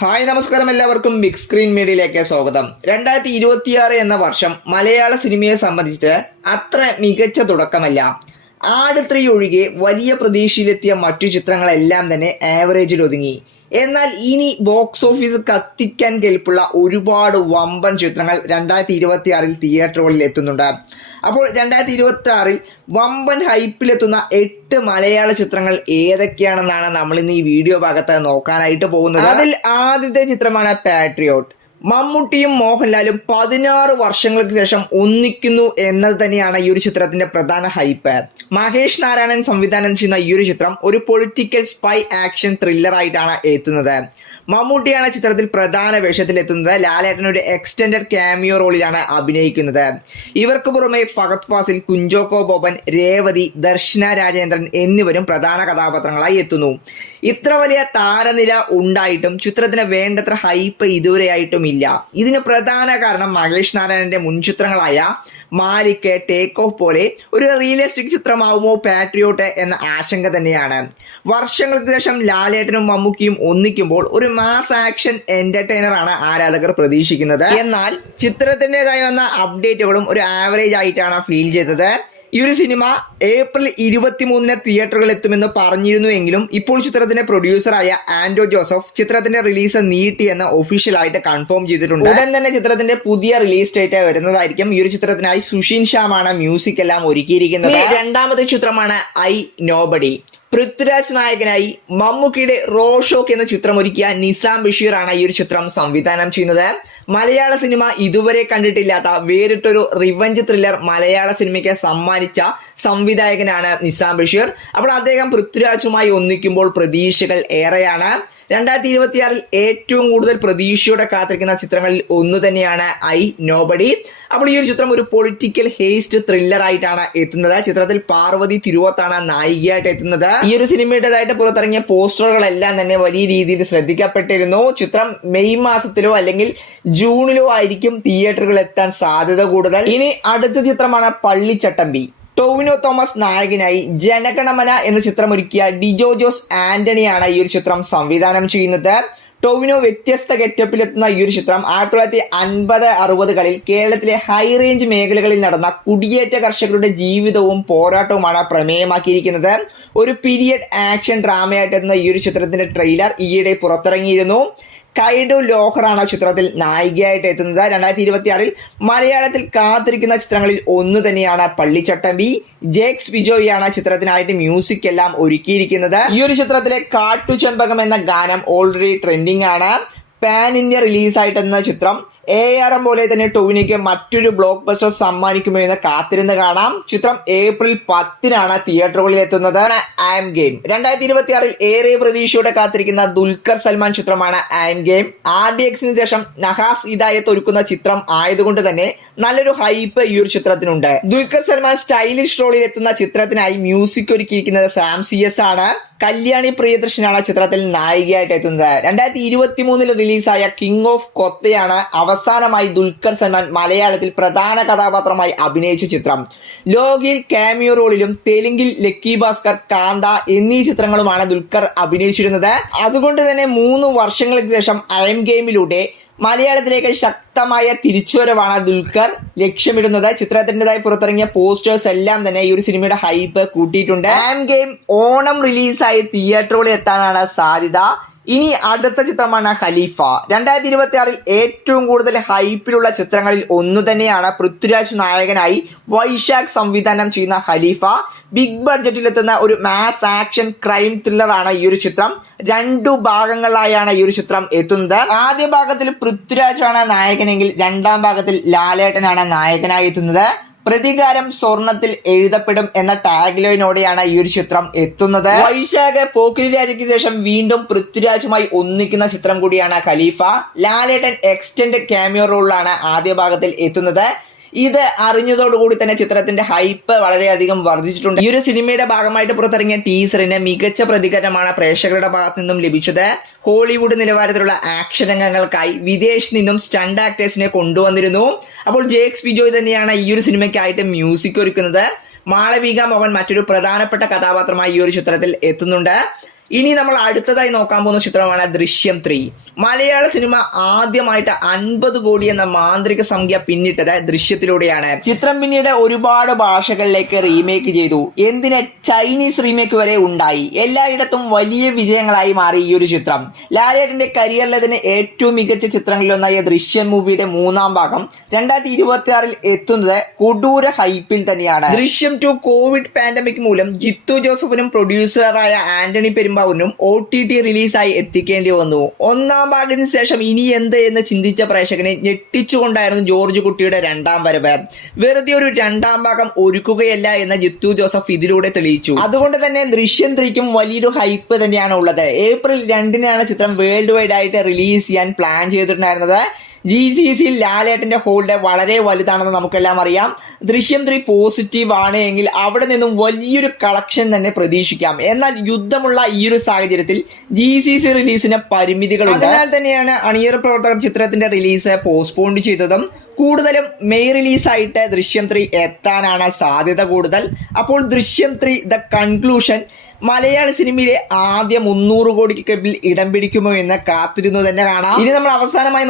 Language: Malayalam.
ഹായ് നമസ്കാരം, എല്ലാവർക്കും ബിഗ് സ്ക്രീൻ മീഡിയയിലേക്ക് സ്വാഗതം. 2026 എന്ന വർഷം മലയാള സിനിമയെ സംബന്ധിച്ച് അത്ര മികച്ച തുടക്കമല്ല. ആട് 3 ഒഴികെ വലിയ പ്രതീക്ഷയിലെത്തിയ മറ്റു ചിത്രങ്ങളെല്ലാം തന്നെ ആവറേജിൽ ഒതുങ്ങി. എന്നാൽ ഇനി ബോക്സ് ഓഫീസ് കത്തിക്കാൻ കെൽപ്പുള്ള ഒരുപാട് വമ്പൻ ചിത്രങ്ങൾ 2026 തിയേറ്ററുകളിൽ എത്തുന്നുണ്ട്. അപ്പോൾ 2026 വമ്പൻ ഹൈപ്പിലെത്തുന്ന 8 മലയാള ചിത്രങ്ങൾ ഏതൊക്കെയാണെന്നാണ് നമ്മൾ ഇന്ന് ഈ വീഡിയോ ഭാഗത്ത് നോക്കാനായിട്ട് പോകുന്നത്. അതിൽ ആദ്യത്തെ ചിത്രമാണ് പാട്രിയോട്ട്. മമ്മൂട്ടിയും മോഹൻലാലും 16 വർഷങ്ങൾക്ക് ശേഷം ഒന്നിക്കുന്നു എന്നത് തന്നെയാണ് ഈ ഒരു ചിത്രത്തിന്റെ പ്രധാന ഹൈപ്പ്. മഹേഷ് നാരായണൻ സംവിധാനം ചെയ്യുന്ന ഈ ഒരു ചിത്രം ഒരു പൊളിറ്റിക്കൽ സ്പൈ ആക്ഷൻ ത്രില്ലർ ആയിട്ടാണ് എത്തുന്നത്. മമ്മൂട്ടിയാണ് ചിത്രത്തിൽ പ്രധാന വേഷത്തിൽ എത്തുന്നത്. ലാലേട്ടൻ ഒരു എക്സ്റ്റൻഡഡ് ക്യാമിയോ റോളിലാണ് അഭിനയിക്കുന്നത്. ഇവർക്ക് പുറമെ ഫഹദ് ഫാസിൽ, കുഞ്ചോക്കോ ബോബൻ, രേവതി, ദർശന രാജേന്ദ്രൻ എന്നിവരും പ്രധാന കഥാപാത്രങ്ങളായി എത്തുന്നു. ഇത്ര വലിയ താരനിര ഉണ്ടായിട്ടും ചിത്രത്തിന് വേണ്ടത്ര ഹൈപ്പ് ഇതുവരെയായിട്ടും ഇല്ല. ഇതിന് പ്രധാന കാരണം മഹേഷ് നാരായണന്റെ മുൻ ചിത്രങ്ങളായ മാലിക്, ടേക്ക് ഓഫ് പോലെ ഒരു റിയലിസ്റ്റിക് ചിത്രമാവുമോ പാട്രിയോട്ട് എന്ന ആശങ്ക തന്നെയാണ്. വർഷങ്ങൾക്ക് ശേഷം ലാലേട്ടനും മമ്മൂക്കിയും ഒന്നിക്കുമ്പോൾ ഒരു മാസ് ആക്ഷൻ എന്റർടൈനർ ആണ് ആരാധകർ പ്രതീക്ഷിക്കുന്നത്. എന്നാൽ ചിത്രത്തിൻ്റെതായി വന്ന അപ്ഡേറ്റുകളും ഒരു ആവറേജ് ആയിട്ടാണ് ഫീൽ ചെയ്തത്. ഈ ഒരു സിനിമ ഏപ്രിൽ 23 തിയേറ്ററുകളിൽ എത്തുമെന്ന് പറഞ്ഞിരുന്നുവെങ്കിലും ഇപ്പോൾ ചിത്രത്തിന്റെ പ്രൊഡ്യൂസറായ ആൻഡോ ജോസഫ് ചിത്രത്തിന്റെ റിലീസ് നീട്ടിയെന്ന് ഒഫീഷ്യലായിട്ട് കൺഫേം ചെയ്തിട്ടുണ്ട്. ഉടൻ തന്നെ ചിത്രത്തിന്റെ പുതിയ റിലീസ് ഡേറ്റ് വരുന്നതായിരിക്കും. ഈ ഒരു ചിത്രത്തിനായി സുഷിൻ ശ്യാമാണ് മ്യൂസിക് എല്ലാം ഒരുക്കിയിരിക്കുന്നത്. രണ്ടാമത്തെ ചിത്രമാണ് ഐ നോബഡി. പൃഥ്വിരാജ് നായകനായി മമ്മൂക്കിയുടെ റോഷോക്ക് എന്ന ചിത്രം ഒരുക്കിയ നിസാം ബഷീറാണ് ഈ ഒരു ചിത്രം സംവിധാനം ചെയ്യുന്നത്. മലയാള സിനിമ ഇതുവരെ കണ്ടിട്ടില്ലാത്ത വേറിട്ടൊരു റിവഞ്ച് ത്രില്ലർ മലയാള സിനിമയ്ക്ക് സമ്മാനിച്ച സംവിധായകനാണ് നിസാം ബഷീർ. അപ്പോൾ അദ്ദേഹം പൃഥ്വിരാജുമായി ഒന്നിക്കുമ്പോൾ പ്രതീക്ഷകൾ ഏറെയാണ്. 2026 ഏറ്റവും കൂടുതൽ പ്രതീക്ഷയോടെ കാത്തിരിക്കുന്ന ചിത്രങ്ങളിൽ ഒന്ന് തന്നെയാണ് ഐ നോബഡി. അപ്പോൾ ഈ ഒരു ചിത്രം ഒരു പൊളിറ്റിക്കൽ ഹേസ്റ്റ് ത്രില്ലർ ആയിട്ടാണ് എത്തുന്നത്. ചിത്രത്തിൽ പാർവതി തിരുവോത്താണ് നായികയായിട്ട് എത്തുന്നത്. ഈ ഒരു സിനിമയുടേതായിട്ട് പുറത്തിറങ്ങിയ പോസ്റ്ററുകളെല്ലാം തന്നെ വലിയ രീതിയിൽ ശ്രദ്ധിക്കപ്പെട്ടിരുന്നു. ചിത്രം മെയ് മാസത്തിലോ അല്ലെങ്കിൽ ജൂണിലോ ആയിരിക്കും തിയേറ്ററുകളിൽ എത്താൻ സാധ്യത കൂടുതൽ. ഇനി അടുത്ത ചിത്രമാണ് പള്ളിച്ചട്ടമ്പി. ടോവിനോ തോമസ് നായകനായി ജനഗണമന എന്ന ചിത്രം ഒരുക്കിയ ഡിജോ ജോസ് ആന്റണിയാണ് ഈ ഒരു ചിത്രം സംവിധാനം ചെയ്യുന്നത്. ടോവിനോ വ്യത്യസ്ത ഗെറ്റപ്പിലെത്തുന്ന ഈ ഒരു ചിത്രം 1950-60കളിൽ കേരളത്തിലെ ഹൈ റേഞ്ച് മേഖലകളിൽ നടന്ന കുടിയേറ്റ കർഷകരുടെ ജീവിതവും പോരാട്ടവുമാണ് പ്രമേയമാക്കിയിരിക്കുന്നത്. ഒരു പീരിയഡ് ആക്ഷൻ ഡ്രാമയായിട്ടെത്തുന്ന ഈ ഒരു ചിത്രത്തിന്റെ ട്രെയിലർ ഈയിടെ പുറത്തിറങ്ങിയിരുന്നു. കൈഡു ലോഹറാണ് ചിത്രത്തിൽ നായികയായിട്ട് എത്തുന്നത്. 2026 മലയാളത്തിൽ കാത്തിരിക്കുന്ന ചിത്രങ്ങളിൽ ഒന്ന് തന്നെയാണ് പള്ളിച്ചട്ടമ്പി. ജേക്സ് വിജോയാണ് ചിത്രത്തിനായിട്ട് മ്യൂസിക് എല്ലാം ഒരുക്കിയിരിക്കുന്നത്. ഈ ഒരു ചിത്രത്തിലെ കാട്ടുചെമ്പകം എന്ന ഗാനം ഓൾറെഡി ട്രെൻഡിങ് ആണ്. പാൻ ഇന്ത്യ റിലീസായിട്ടെന്ന ചിത്രം ARM പോലെ തന്നെ ടോവിനോയ്ക്ക് മറ്റൊരു ബ്ലോക്ക് ബസ്റ്റർ സമ്മാനിക്കുമോ എന്ന് കാത്തിരുന്ന് കാണാം. ചിത്രം ഏപ്രിൽ 10 തിയേറ്ററുകളിൽ എത്തുന്നത്. ആം ഗെയിം. 2026 ഏറെ പ്രതീക്ഷയോടെ കാത്തിരിക്കുന്ന ദുൽഖർ സൽമാൻ ചിത്രമാണ് ആം ഗെയിം. RDXന് ശേഷം നഹാസ് ഹിദായത്ത് ഒരുക്കുന്ന ചിത്രം ആയതുകൊണ്ട് തന്നെ നല്ലൊരു ഹൈപ്പ് ഈ ഒരു ചിത്രത്തിനുണ്ട്. ദുൽഖർ സൽമാൻ സ്റ്റൈലിഷ് റോളിൽ എത്തുന്ന ചിത്രത്തിനായി മ്യൂസിക് ഒരുക്കിയിരിക്കുന്നത് സാം CS ആണ്. കല്യാണി പ്രിയദർശനാണ് ചിത്രത്തിൽ നായികയായിട്ട് എത്തുന്നത്. 2023 റിലീസായ കിങ് ഓഫ് കൊത്തയാണ് അവസാനമായി ദുൽഖർ സൽമാൻ മലയാളത്തിൽ പ്രധാന കഥാപാത്രമായി അഭിനയിച്ച ചിത്രം. ലോകയിൽ കാമിയോ റോളിലും തെലുങ്കിൽ ലക്കി ഭാസ്കർ, കാന്ത എന്നീ ചിത്രങ്ങളുമാണ് ദുൽഖർ അഭിനയിച്ചിരുന്നത്. അതുകൊണ്ട് തന്നെ 3 വർഷങ്ങൾക്ക് ശേഷം ഐം ഗെയിമിലൂടെ മലയാളത്തിലേക്ക് ശക്തമായ തിരിച്ചുവരവാണ് ദുൽഖർ ലക്ഷ്യമിടുന്നത്. ചിത്രത്തിൻ്റെതായി പുറത്തിറങ്ങിയ പോസ്റ്റേഴ്സ് എല്ലാം തന്നെ ഈ ഒരു സിനിമയുടെ ഹൈപ്പ് കൂട്ടിയിട്ടുണ്ട്. ആം ഗെയിം ഓണം റിലീസായി തിയേറ്ററുകളിൽ എത്താനാണ് സാധ്യത. ഇനി അടുത്ത ചിത്രമാണ് ഖലീഫ. 2026 ഏറ്റവും കൂടുതൽ ഹൈപ്പിലുള്ള ചിത്രങ്ങളിൽ ഒന്ന് തന്നെയാണ് പൃഥ്വിരാജ് നായകനായി വൈശാഖ് സംവിധാനം ചെയ്യുന്ന ഖലീഫ. ബിഗ് ബഡ്ജറ്റിലെത്തുന്ന ഒരു മാസ് ആക്ഷൻ ക്രൈം ത്രില്ലർ ആണ് ഈ ഒരു ചിത്രം. 2 ഭാഗങ്ങളായാണ് ഈ ഒരു ചിത്രം എത്തുന്നത്. ആദ്യ ഭാഗത്തിൽ പൃഥ്വിരാജാണ് നായകനെങ്കിൽ രണ്ടാം ഭാഗത്തിൽ ലാലേട്ടനാണ് നായകനായി എത്തുന്നത്. പ്രതികാരം സ്വർണത്തിൽ എഴുതപ്പെടും എന്ന ടാഗ് ലൈനോടെയാണ് ഈ ഒരു ചിത്രം എത്തുന്നത്. വൈശാഖ് പോക്കിരി രാജയ്ക്ക് ശേഷം വീണ്ടും പൃഥ്വിരാജുമായി ഒന്നിക്കുന്ന ചിത്രം കൂടിയാണ് ഖലീഫ. ലാലേട്ടൻ എക്സ്റ്റൻഡ് ക്യാമിയോ റോളിലാണ് ആദ്യ ഭാഗത്തിൽ എത്തുന്നത്. ഇത് അറിഞ്ഞതോടുകൂടി തന്നെ ചിത്രത്തിന്റെ ഹൈപ്പ് വളരെയധികം വർദ്ധിച്ചിട്ടുണ്ട്. ഈ ഒരു സിനിമയുടെ ഭാഗമായിട്ട് പുറത്തിറങ്ങിയ ടീസറിന് മികച്ച പ്രതികരണമാണ് പ്രേക്ഷകരുടെ ഭാഗത്തു നിന്നും ലഭിച്ചത്. ഹോളിവുഡ് നിലവാരത്തിലുള്ള ആക്ഷൻ രംഗങ്ങൾക്കായി വിദേശത്ത് നിന്നും സ്റ്റണ്ട് ആക്ടേഴ്സിനെ കൊണ്ടുവന്നിരുന്നു. അപ്പോൾ ജേക്സ് വിജോയ് തന്നെയാണ് ഈ ഒരു സിനിമയ്ക്കായിട്ട് മ്യൂസിക് ഒരുക്കുന്നത്. മാളവിക മോഹൻ മറ്റൊരു പ്രധാനപ്പെട്ട കഥാപാത്രമായി ഈ ഒരു ചിത്രത്തിൽ എത്തുന്നുണ്ട്. ഇനി നമ്മൾ അടുത്തതായി നോക്കാൻ പോകുന്ന ചിത്രമാണ് ദൃശ്യം 3. മലയാള സിനിമ ആദ്യമായിട്ട് 50 കോടി എന്ന മാന്ത്രിക സംഖ്യ പിന്നിട്ടത് ദൃശ്യത്തിലൂടെയാണ്. ചിത്രം പിന്നീട് ഒരുപാട് ഭാഷകളിലേക്ക് റീമേക്ക് ചെയ്തു. എന്തിന് ചൈനീസ് റീമേക്ക് വരെ ഉണ്ടായി. എല്ലായിടത്തും വലിയ വിജയങ്ങളായി മാറി ഈ ഒരു ചിത്രം. ലാലേട്ടന്റെ കരിയറിലെ തന്നെ ഏറ്റവും മികച്ച ചിത്രങ്ങളിലൊന്നായ ദൃശ്യം മൂവിയുടെ 3ാം ഭാഗം 2026 എത്തുന്നത് കൊടൂര ഹൈപ്പിൽ തന്നെയാണ്. ദൃശ്യം 2 കോവിഡ് പാൻഡമിക് മൂലം ജിത്തു ജോസഫിനും പ്രൊഡ്യൂസറായ ആന്റണി പെരുമ്പാവൂരിനും OTT റിലീസായി എത്തിക്കേണ്ടി വന്നു. 1ാം ഭാഗത്തിന് ശേഷം ഇനി എന്ത് എന്ന് ചിന്തിച്ച പ്രേക്ഷകനെ ഞെട്ടിച്ചുകൊണ്ടായിരുന്നു ജോർജ് കുട്ടിയുടെ 2ാം വരവ്. വെറുതെ ഒരു 2ാം ഭാഗം ഒരുക്കുകയല്ല എന്ന ജിത്തു ജോസഫ് ഇതിലൂടെ തെളിയിച്ചു. അതുകൊണ്ട് തന്നെ ദൃശ്യം 3ക്കും വലിയൊരു ഹൈപ്പ് തന്നെയാണ് ഉള്ളത്. ഏപ്രിൽ 2-നാണ് ചിത്രം വേൾഡ് വൈഡ് ആയിട്ട് റിലീസ് ചെയ്യാൻ പ്ലാൻ ചെയ്തിട്ടുണ്ടായിരുന്നത്. GCC ലാലേട്ടന്റെ ഹോൾഡ് വളരെ വലുതാണെന്ന് നമുക്കെല്ലാം അറിയാം. ദൃശ്യം 3 പോസിറ്റീവ് ആണ് എങ്കിൽ അവിടെ നിന്നും വലിയൊരു കളക്ഷൻ തന്നെ പ്രതീക്ഷിക്കാം. എന്നാൽ യുദ്ധമുള്ള ഈ ഒരു സാഹചര്യത്തിൽ GCC റിലീസിന് പരിമിതികളുണ്ട്. അതിനാൽ തന്നെയാണ് അണിയറ പ്രവർത്തകർ ചിത്രത്തിന്റെ റിലീസ് പോസ്റ്റ്പോൺ ചെയ്തതും. കൂടുതലും മെയ് റിലീസായിട്ട് ദൃശ്യം 3 എത്താനാണ് സാധ്യത കൂടുതൽ. അപ്പോൾ ദൃശ്യം 3 ദ കൺക്ലൂഷൻ മലയാള സിനിമയിലെ ആദ്യ 300 കോടിക്ക് ക്ലബിൽ ഇടം പിടിക്കുമോ എന്ന് കാത്തിരുന്നു തന്നെ കാണാം. ഇനി നമ്മൾ അവസാനമായി